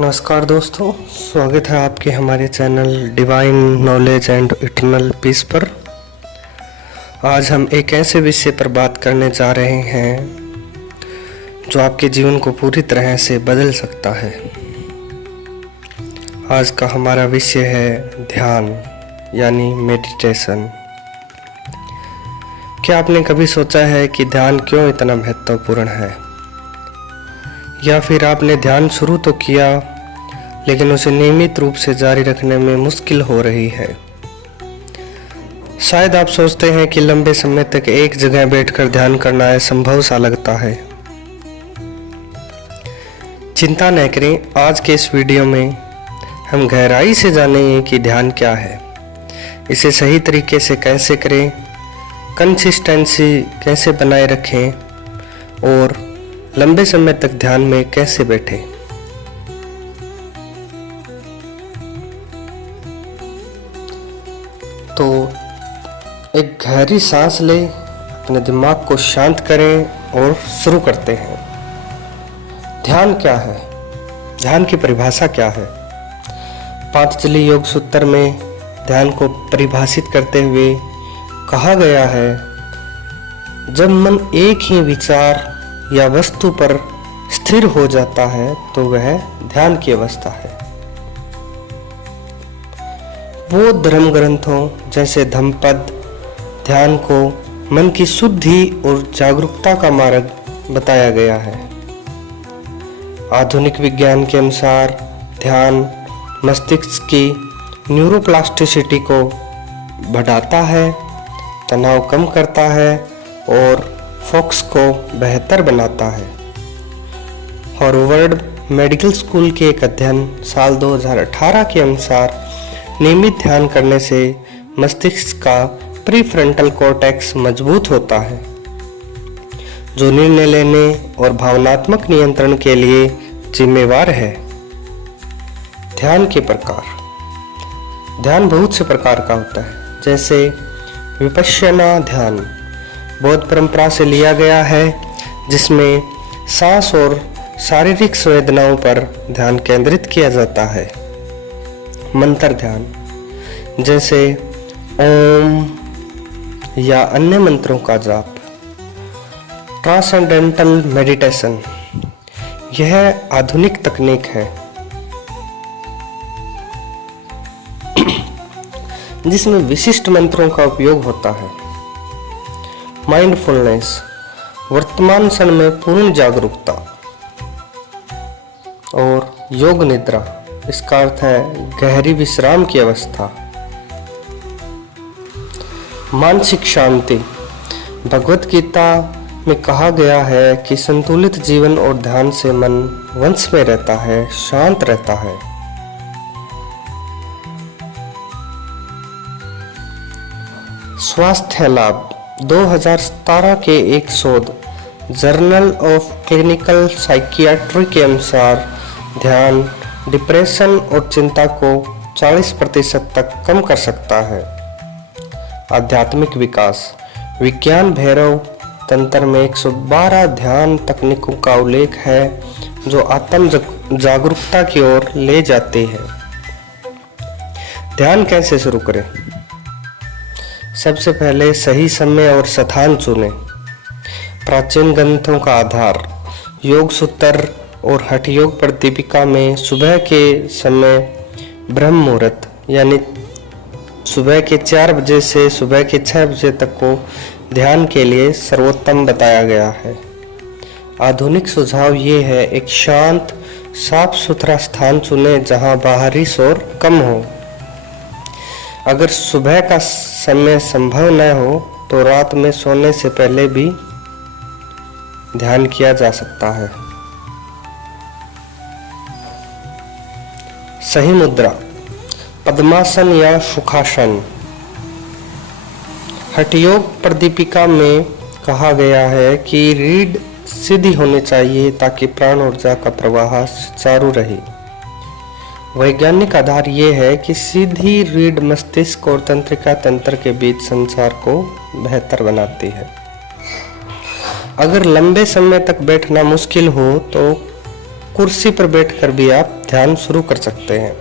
नमस्कार दोस्तों, स्वागत है आपके हमारे channel divine knowledge and eternal peace पर। आज हम एक ऐसे विषय पर बात करने जा रहे हैं जो आपके जीवन को पूरी तरह से बदल सकता है। आज का हमारा विषय है ध्यान यानी मेडिटेशन। क्या आपने कभी सोचा है कि ध्यान क्यों इतना महत्वपूर्ण है? या फिर आपने ध्यान शुरू तो किया लेकिन उसे नियमित रूप से जारी रखने में मुश्किल हो रही है। शायद आप सोचते हैं कि लंबे समय तक एक जगह बैठकर ध्यान करना असंभव सा लगता है। चिंता न करें, आज के इस वीडियो में हम गहराई से जानेंगे कि ध्यान क्या है, इसे सही तरीके से कैसे करें, कंसिस्टेंसी कैसे बनाए रखें और लंबे समय तक ध्यान में कैसे बैठे। तो एक गहरी सांस लें, अपने दिमाग को शांत करें और शुरू करते हैं। ध्यान क्या है? ध्यान की परिभाषा क्या है? पतंजलि योग सूत्र में ध्यान को परिभाषित करते हुए कहा गया है, जब मन एक ही विचार या वस्तु पर स्थिर हो जाता है तो वह ध्यान की अवस्था है। बौद्ध धर्म ग्रंथों जैसे धम्मपद ध्यान को मन की शुद्धि और जागरूकता का मार्ग बताया गया है। आधुनिक विज्ञान के अनुसार ध्यान मस्तिष्क की न्यूरोप्लास्टिसिटी को बढ़ाता है, तनाव कम करता है और फोकस को बेहतर बनाता है। हार्वर्ड मेडिकल स्कूल के एक अध्ययन साल 2018 के अनुसार नियमित ध्यान करने से मस्तिष्क का प्रीफ्रंटल कॉर्टेक्स मजबूत होता है, जो निर्णय लेने और भावनात्मक नियंत्रण के लिए जिम्मेवार है। ध्यान के प्रकार। ध्यान बहुत से प्रकार का होता है, जैसे विपश्यना ध्यान बौद्ध परंपरा से लिया गया है, जिसमें सांस और शारीरिक संवेदनाओं पर ध्यान केंद्रित किया जाता है। मंत्र ध्यान, जैसे ओम या अन्य मंत्रों का जाप। ट्रांसेंडेंटल मेडिटेशन, यह आधुनिक तकनीक है जिसमें विशिष्ट मंत्रों का उपयोग होता है। माइंडफुलनेस, वर्तमान क्षण में पूर्ण जागरूकता। और योग निद्रा, इसका अर्थ है गहरी विश्राम की अवस्था। मानसिक शांति, भगवत गीता में कहा गया है कि संतुलित जीवन और ध्यान से मन वश में रहता है, शांत रहता है। स्वास्थ्य लाभ। 2017 के एक शोध जर्नल ऑफ क्लिनिकल साइकियाट्री के अनुसार ध्यान डिप्रेशन और चिंता को 40% तक कम कर सकता है। आध्यात्मिक विकास। विज्ञान भैरव तंत्र में 112 ध्यान तकनीकों का उल्लेख है जो आत्म जागरूकता की ओर ले जाते हैं। ध्यान कैसे शुरू करें? सबसे पहले सही समय और स्थान चुनें। प्राचीन ग्रंथों का आधार योग सूत्र और हठ योग प्रदीपिका में सुबह के समय ब्रह्म मुहूर्त यानी सुबह के 4 बजे से सुबह के 6 बजे तक को ध्यान के लिए सर्वोत्तम बताया गया है। आधुनिक सुझाव ये है, एक शांत साफ सुथरा स्थान चुनें जहां बाहरी शोर कम हो। अगर सुबह का समय संभव न हो तो रात में सोने से पहले भी ध्यान किया जा सकता है। सही मुद्रा, पद्मासन या सुखासन। हठ योग प्रदीपिका में कहा गया है कि रीढ़ सीधी होनी चाहिए ताकि प्राण ऊर्जा का प्रवाह सुचारू रहे। वैज्ञानिक आधार ये है कि सीधी रीढ़ मस्तिष्क और तंत्रिका तंत्र के बीच संचार को बेहतर बनाती है। अगर लंबे समय तक बैठना मुश्किल हो तो कुर्सी पर बैठकर भी आप ध्यान शुरू कर सकते हैं।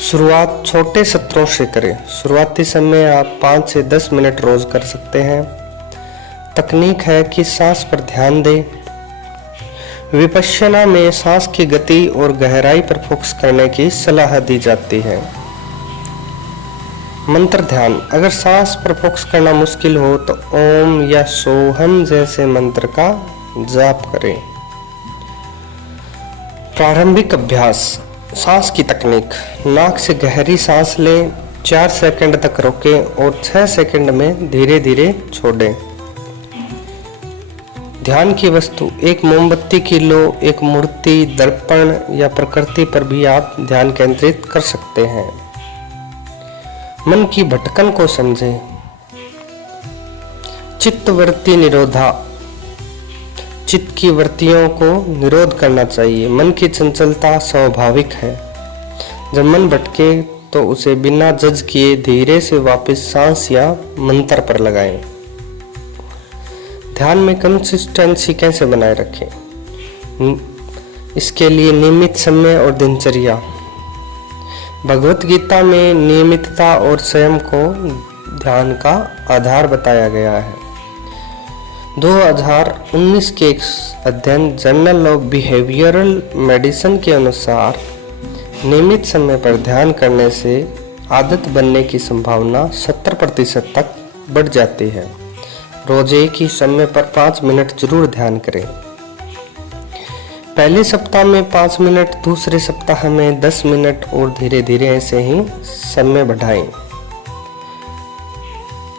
शुरुआत छोटे सत्रों से करें। शुरुआती समय आप 5 से 10 मिनट रोज कर सकते हैं। तकनीक है कि सांस पर ध्यान दें। विपश्यना में सांस की गति और गहराई पर फोकस करने की सलाह दी जाती है। मंत्र ध्यान, अगर सांस पर फोकस करना मुश्किल हो तो ओम या सोहम जैसे मंत्र का जाप करें। प्रारंभिक अभ्यास, सांस की तकनीक, नाक से गहरी सांस लें, 4 सेकंड तक रोकें और 6 सेकंड में धीरे धीरे छोड़ें। ध्यान की वस्तु, एक मोमबत्ती की लो, एक मूर्ति, दर्पण या प्रकृति पर भी आप ध्यान केंद्रित कर सकते हैं। मन की भटकन को समझें। चित्तवृत्ति निरोधा, चित्त की वृत्तियों को निरोध करना चाहिए। मन की चंचलता स्वाभाविक है। जब मन भटके तो उसे बिना जज किए धीरे से वापस सांस या मंत्र पर लगाएं। ध्यान में कंसिस्टेंसी कैसे बनाए रखें, इसके लिए नियमित समय और दिनचर्या। भगवत गीता में नियमितता और संयम को ध्यान का आधार बताया गया है। 2019 के एक अध्ययन जर्नल ऑफ बिहेवियरल मेडिसिन के अनुसार नियमित समय पर ध्यान करने से आदत बनने की संभावना 70% तक बढ़ जाती है। रोज एक ही समय पर 5 मिनट जरूर ध्यान करें। पहले सप्ताह में 5 मिनट, दूसरे सप्ताह में 10 मिनट और धीरे धीरे ऐसे ही समय बढ़ाएं।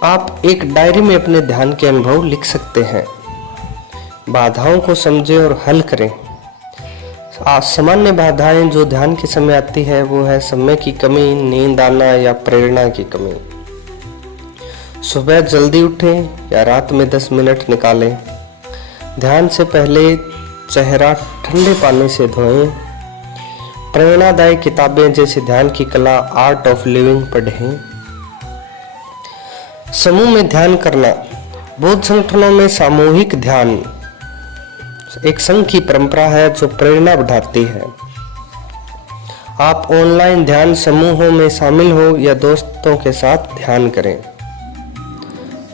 आप एक डायरी में अपने ध्यान के अनुभव लिख सकते हैं। बाधाओं को समझें और हल करें। सामान्य बाधाएं जो ध्यान के समय आती है वो है समय की कमी, नींद आना या प्रेरणा की कमी। सुबह जल्दी उठें या रात में 10 मिनट निकालें। ध्यान से पहले चेहरा ठंडे पानी से धोएं। प्रेरणादायक किताबें जैसे ध्यान की कला, आर्ट ऑफ लिविंग पढ़ें। समूह में ध्यान करना, बौद्ध संगठनों में सामूहिक ध्यान एक संघ की परंपरा है जो प्रेरणा बढ़ाती है। आप ऑनलाइन ध्यान समूहों में शामिल हो या दोस्तों के साथ ध्यान करें।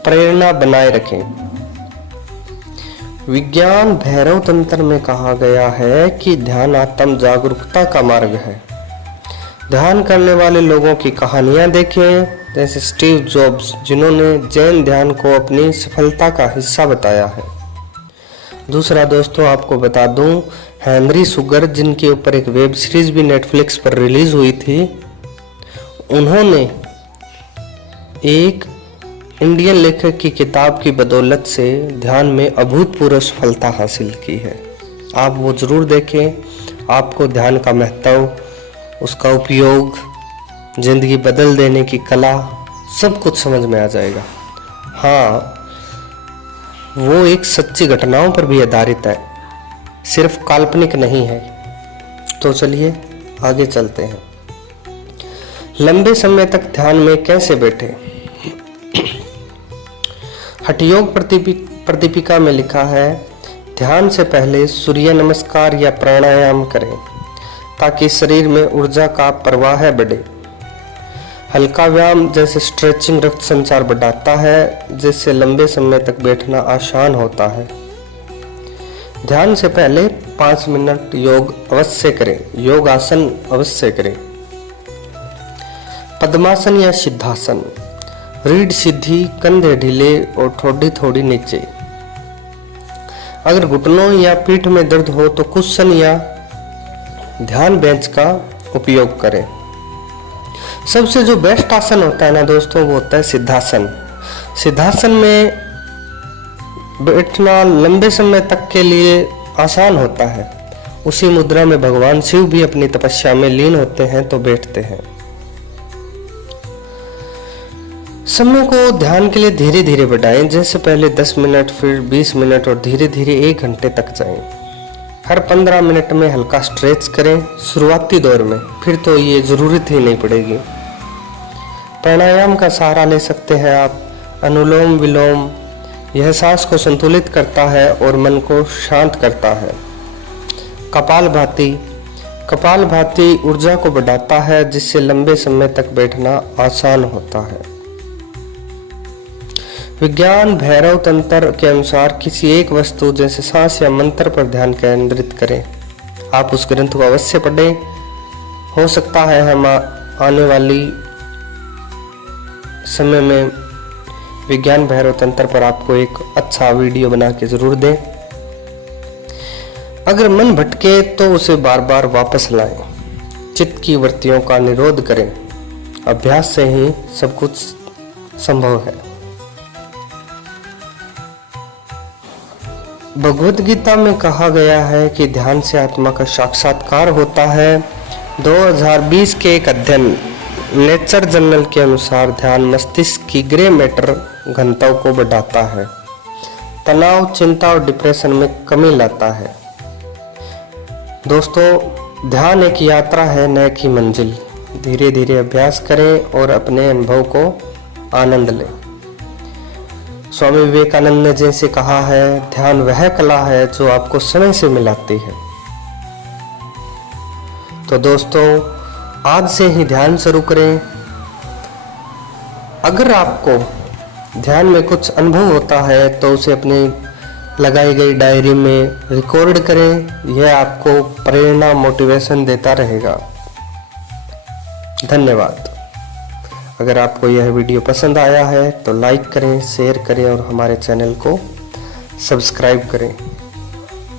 प्रेरणा बनाए रखें। विज्ञान भैरव तंत्र में कहा गया है कि ध्यान आत्म जागरूकता का मार्ग है। ध्यान करने वाले लोगों की कहानियां देखें, जैसे स्टीव जॉब्स जिन्होंने जैन ध्यान को अपनी सफलता का हिस्सा बताया है। दूसरा दोस्तों आपको बता दूं, हेनरी सुगर जिनके ऊपर एक वेब सीरीज भी नेटफ्लिक्स पर रिलीज हुई थी, उन्होंने एक इंडियन लेखक की किताब की बदौलत से ध्यान में अभूतपूर्व सफलता हासिल की है। आप वो जरूर देखें। आपको ध्यान का महत्व, उसका उपयोग, जिंदगी बदल देने की कला सब कुछ समझ में आ जाएगा। हाँ, वो एक सच्ची घटनाओं पर भी आधारित है, सिर्फ काल्पनिक नहीं है। तो चलिए आगे चलते हैं। लंबे समय तक ध्यान में कैसे बैठे। हठयोग प्रदीपिका में लिखा है, ध्यान से पहले सूर्य नमस्कार या प्राणायाम करें ताकि शरीर में ऊर्जा का प्रवाह बढ़े। हल्का व्यायाम जैसे स्ट्रेचिंग रक्त संचार बढ़ाता है, जिससे लंबे समय तक बैठना आसान होता है। ध्यान से पहले 5 मिनट योग अवश्य करें। योग आसन अवश्य करें। पद्मासन या सिद्धासन, रीढ़ सीधी, कंधे ढीले और ठोड़ी थोड़ी नीचे। अगर घुटनों या पीठ में दर्द हो तो कुशन या ध्यान बेंच का उपयोग करें। सबसे जो बेस्ट आसन होता है ना दोस्तों, वो होता है सिद्धासन। सिद्धासन में बैठना लंबे समय तक के लिए आसान होता है। उसी मुद्रा में भगवान शिव भी अपनी तपस्या में लीन होते हैं तो बैठते हैं। समय को ध्यान के लिए धीरे धीरे बढ़ाएं, जैसे पहले 10 मिनट, फिर 20 मिनट और धीरे धीरे 1 घंटे तक जाएं। हर 15 मिनट में हल्का स्ट्रेच करें शुरुआती दौर में, फिर तो ये जरूरत ही नहीं पड़ेगी। प्राणायाम का सहारा ले सकते हैं आप। अनुलोम विलोम, यह सांस को संतुलित करता है और मन को शांत करता है। कपालभाति। कपालभाति ऊर्जा को बढ़ाता है जिससे लंबे समय तक बैठना आसान होता है। विज्ञान भैरव तंत्र के अनुसार किसी एक वस्तु जैसे सांस या मंत्र पर ध्यान केंद्रित करें। आप उस ग्रंथ को अवश्य पढ़ें। हो सकता है हम आने वाली समय में विज्ञान भैरव तंत्र पर आपको एक अच्छा वीडियो बना के जरूर दें। अगर मन भटके तो उसे बार बार वापस लाएं। चित्त की वृत्तियों का निरोध करें। अभ्यास से ही सब कुछ संभव है। भगवद गीता में कहा गया है कि ध्यान से आत्मा का साक्षात्कार होता है। 2020 के एक अध्ययन नेचर जर्नल के अनुसार ध्यान मस्तिष्क की ग्रे मैटर घनत्व को बढ़ाता है, तनाव, चिंता और डिप्रेशन में कमी लाता है। दोस्तों, ध्यान एक यात्रा है, न कि मंजिल। धीरे धीरे अभ्यास करें और अपने अनुभव को आनंद लें। स्वामी विवेकानंद ने जैसे कहा है, ध्यान वह कला है जो आपको समय से मिलाती है। तो दोस्तों, आज से ही ध्यान शुरू करें। अगर आपको ध्यान में कुछ अनुभव होता है तो उसे अपनी लगाई गई डायरी में रिकॉर्ड करें। यह आपको प्रेरणा, मोटिवेशन देता रहेगा। धन्यवाद। अगर आपको यह वीडियो पसंद आया है तो लाइक करें, शेयर करें और हमारे चैनल को सब्सक्राइब करें।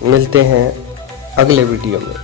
मिलते हैं अगले वीडियो में।